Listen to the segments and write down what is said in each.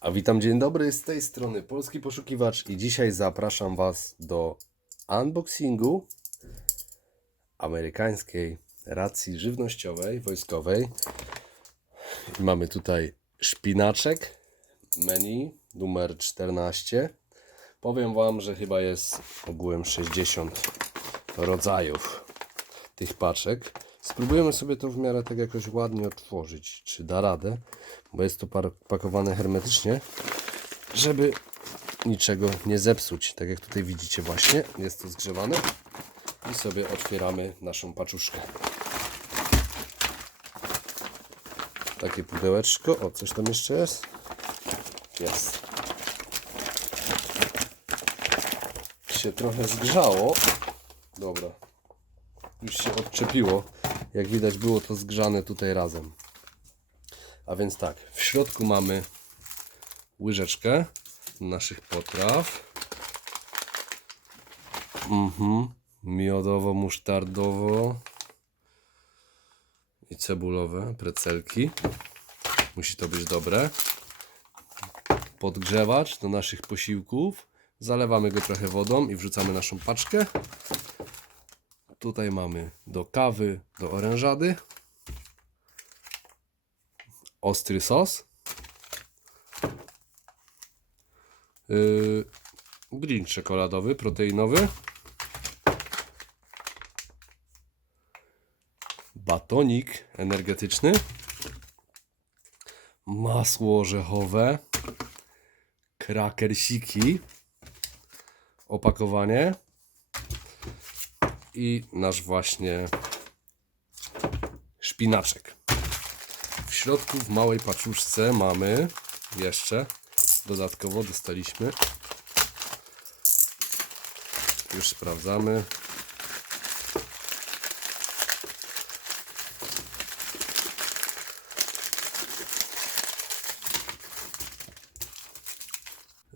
A witam, dzień dobry, z tej strony Polski Poszukiwacz i dzisiaj zapraszam Was do unboxingu amerykańskiej racji żywnościowej, wojskowej. Mamy tutaj szpinaczek, menu numer 14. Powiem Wam, że chyba jest ogółem 60 rodzajów tych paczek. Spróbujemy sobie to w miarę tak jakoś ładnie otworzyć, czy da radę, bo jest to pakowane hermetycznie, żeby niczego nie zepsuć. Tak jak tutaj widzicie właśnie, jest to zgrzewane i sobie otwieramy naszą paczuszkę. Takie pudełeczko, o coś tam jeszcze jest? Jest. Się trochę zgrzało. Dobra, już się odczepiło. Jak widać było to zgrzane tutaj razem. A więc tak, w środku mamy łyżeczkę naszych potraw. Mhm. Miodowo, musztardowo i cebulowe precelki. Musi to być dobre. Podgrzewacz do naszych posiłków. Zalewamy go trochę wodą i wrzucamy naszą paczkę. Tutaj mamy do kawy, do orężady. Ostry sos. Yy, czekoladowy, proteinowy. Batonik energetyczny. Masło orzechowe. Krakersiki. Opakowanie i nasz właśnie szpinaczek. Środku w małej paczuszce mamy. Jeszcze. Dodatkowo dostaliśmy. Już sprawdzamy.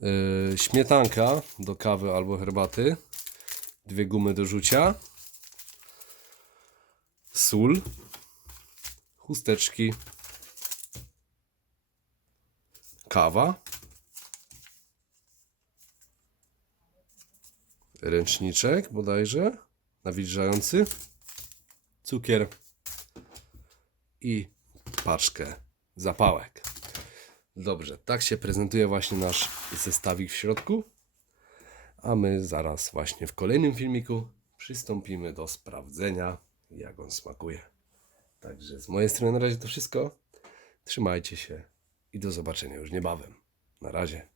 Yy, śmietanka do kawy albo herbaty. Dwie gumy do rzucia, sól, chusteczki, kawa, ręczniczek bodajże, nawilżający, cukier i paczkę zapałek. Dobrze, tak się prezentuje właśnie nasz zestawik w środku. A my zaraz właśnie w kolejnym filmiku przystąpimy do sprawdzenia, jak on smakuje. Także z mojej strony na razie to wszystko. Trzymajcie się i do zobaczenia już niebawem. Na razie.